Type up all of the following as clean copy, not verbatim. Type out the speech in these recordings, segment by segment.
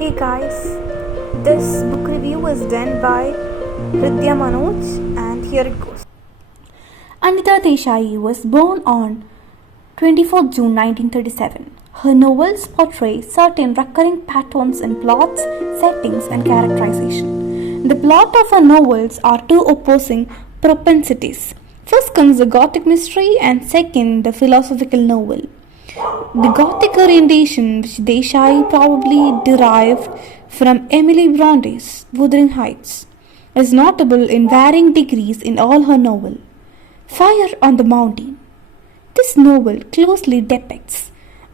Hey guys, this book review is done by Hridya Manoj and here it goes. Anita Desai was born on 24 June 1937. Her novels portray certain recurring patterns in plots, settings, and characterization. The plot of her novels are two opposing propensities. First comes the Gothic mystery, and second, the philosophical novel. The Gothic orientation, which Desai probably derived from Emily Bronte's Wuthering Heights, is notable in varying degrees in all her novels. Fire on the Mountain. This novel closely depicts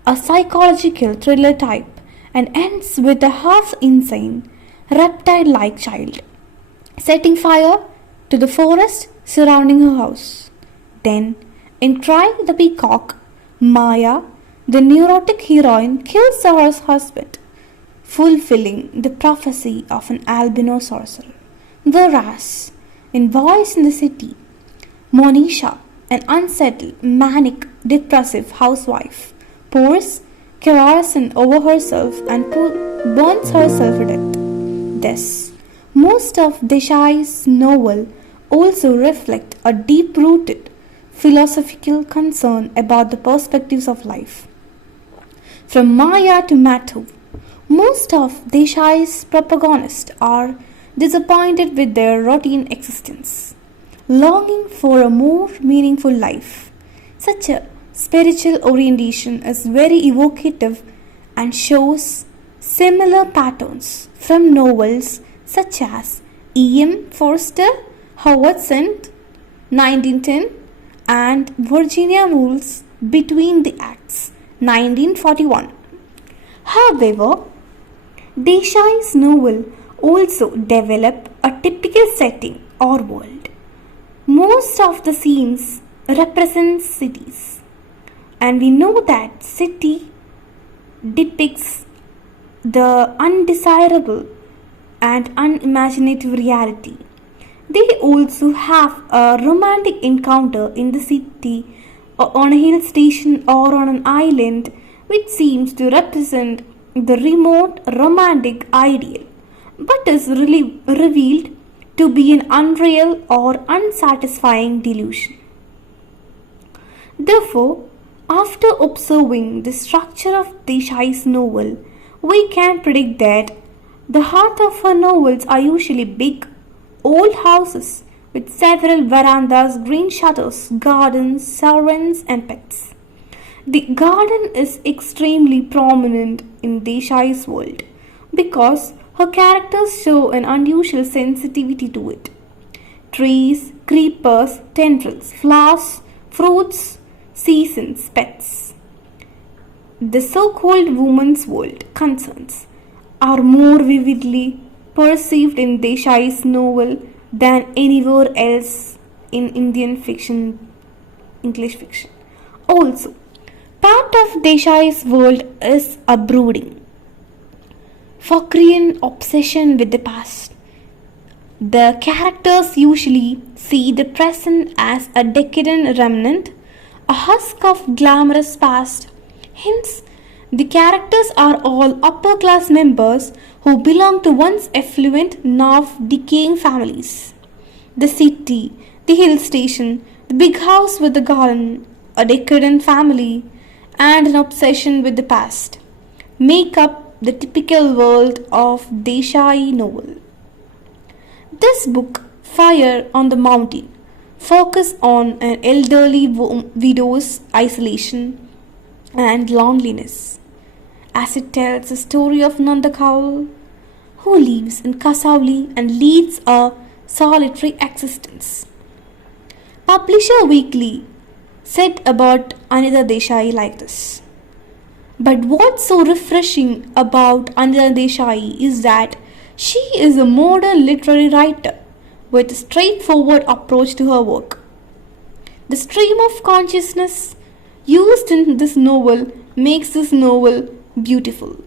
a psychological thriller type and ends with a half insane, reptile like child setting fire to the forest surrounding her house. Then, in Try the Peacock, Maya, the neurotic heroine, kills her husband, fulfilling the prophecy of an albino sorcerer. Whereas, in Voice in the City, Monisha, an unsettled, manic, depressive housewife, pours kerosene over herself and burns herself to death. Thus, most of Desai's novel also reflect a deep-rooted philosophical concern about the perspectives of life. From Maya to Matu, most of Desai's protagonists are disappointed with their routine existence, longing for a more meaningful life. Such a spiritual orientation is very evocative and shows similar patterns from novels such as E.M. Forster, Howard Sent, 1910, and Virginia Woolf's Between the Acts, 1941. However, Desai's novel also develop a typical setting or world. Most of the scenes represent cities, and we know that city depicts the undesirable and unimaginative reality. They also have a romantic encounter in the city or on a hill station or on an island, which seems to represent the remote romantic ideal, but is really revealed to be an unreal or unsatisfying delusion. Therefore, after observing the structure of Desai's novel, we can predict that the heart of her novels are usually big, old houses with several verandas, green shutters, gardens, servants, and pets. The garden is extremely prominent in Desai's world because her characters show an unusual sensitivity to it. Trees, creepers, tendrils, flowers, fruits, seasons, pets. The so-called woman's world concerns are more vividly perceived in Desai's novel than anywhere else in Indian fiction, English fiction. Also, part of Desai's world is a brooding, Foucauldian obsession with the past. The characters usually see the present as a decadent remnant, a husk of glamorous past. Hence, the characters are all upper class members who belong to once affluent, now decaying families. The city, the hill station, the big house with the garden, a decadent family, and an obsession with the past make up the typical world of Desai novel. This book, Fire on the Mountain, focuses on an elderly widow's isolation and loneliness, as it tells the story of Nanda Kaul, who lives in Kasauli and leads a solitary existence. Publisher Weekly said about Anita Desai like this: but what's so refreshing about Anita Desai is that she is a modern literary writer with a straightforward approach to her work. The stream of consciousness used in this novel makes this novel beautiful.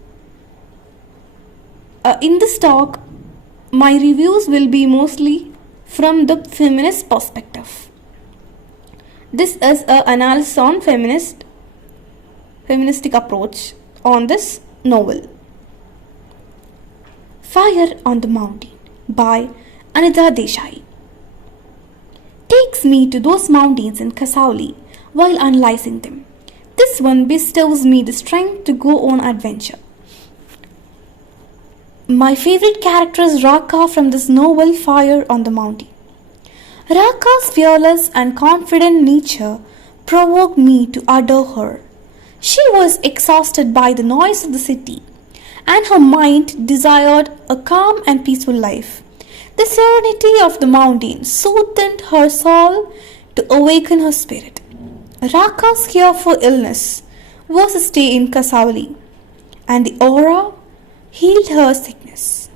In this talk, my reviews will be mostly from the feminist perspective. This is an analysis on feministic approach on this novel. Fire on the Mountain by Anita Desai takes me to those mountains in Kasauli while analyzing them. This one bestows me the strength to go on adventure. My favorite character is Raka from this novel Fire on the Mountain. Raka's fearless and confident nature provoked me to adore her. She was exhausted by the noise of the city, and her mind desired a calm and peaceful life. The serenity of the mountain soothed her soul to awaken her spirit. Raka's cure for illness was a stay in Kasauli, and the aura healed her sickness.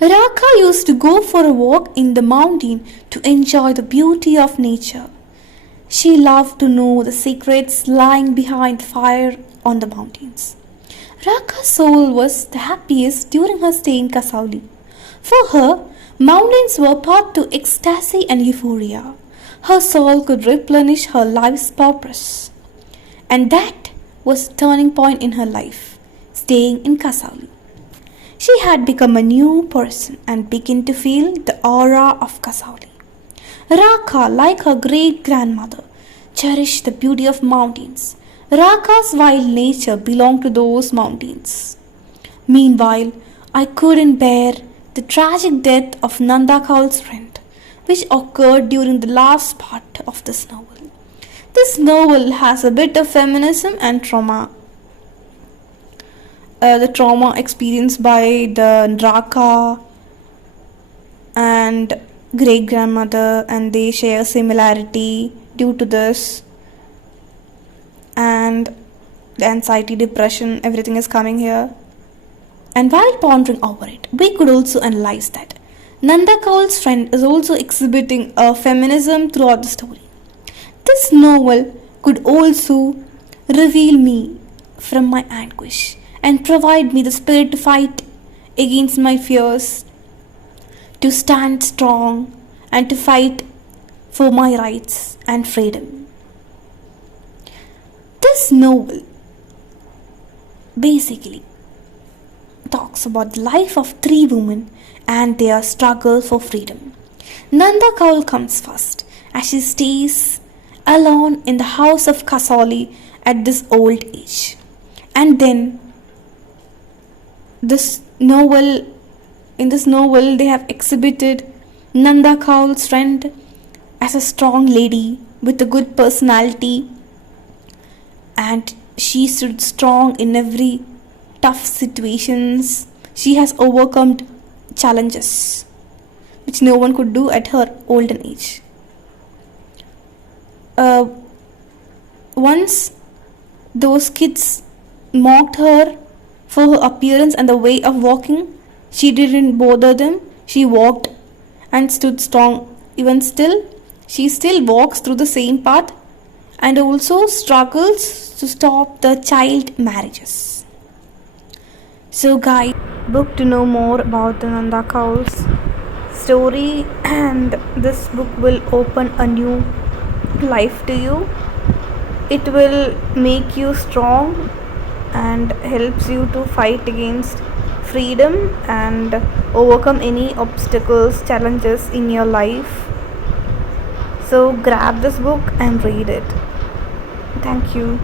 Raka used to go for a walk in the mountain to enjoy the beauty of nature. She loved to know the secrets lying behind the fire on the mountains. Raka's soul was the happiest during her stay in Kasauli. For her, mountains were path to ecstasy and euphoria. Her soul could replenish her life's purpose. And that was a turning point in her life, staying in Kasauli. She had become a new person and began to feel the aura of Kasauli. Raka, like her great-grandmother, cherished the beauty of mountains. Raka's wild nature belonged to those mountains. Meanwhile, I couldn't bear the tragic death of Nanda Kaul's friend, which occurred during the last part of this novel. This novel has a bit of feminism and trauma. The trauma experienced by the Raka and great grandmother, and they share similarity due to this, and the anxiety, depression, everything is coming here. And while pondering over it, we could also analyze that Nanda Kaul's friend is also exhibiting a feminism throughout the story. This novel could also reveal me from my anguish and provide me the spirit to fight against my fears, to stand strong and to fight for my rights and freedom. This novel basically talks about the life of three women and their struggle for freedom. Nanda Kaul comes first as she stays alone in the house of Kasauli at this old age. And then in this novel they have exhibited Nanda Kaul's friend as a strong lady with a good personality, and she stood strong in every tough situations. She has overcome challenges which no one could do at her olden age. Once those kids mocked her for her appearance and the way of walking, she didn't bother them. She walked and stood strong. Even still, she still walks through the same path and also struggles to stop the child marriages. So guys, Book to know more about the Nanda Kaul's story, and this book will open a new life to you. It will make you strong and helps you to fight against freedom and overcome any obstacles, challenges in your life. So grab this book and read it. Thank you.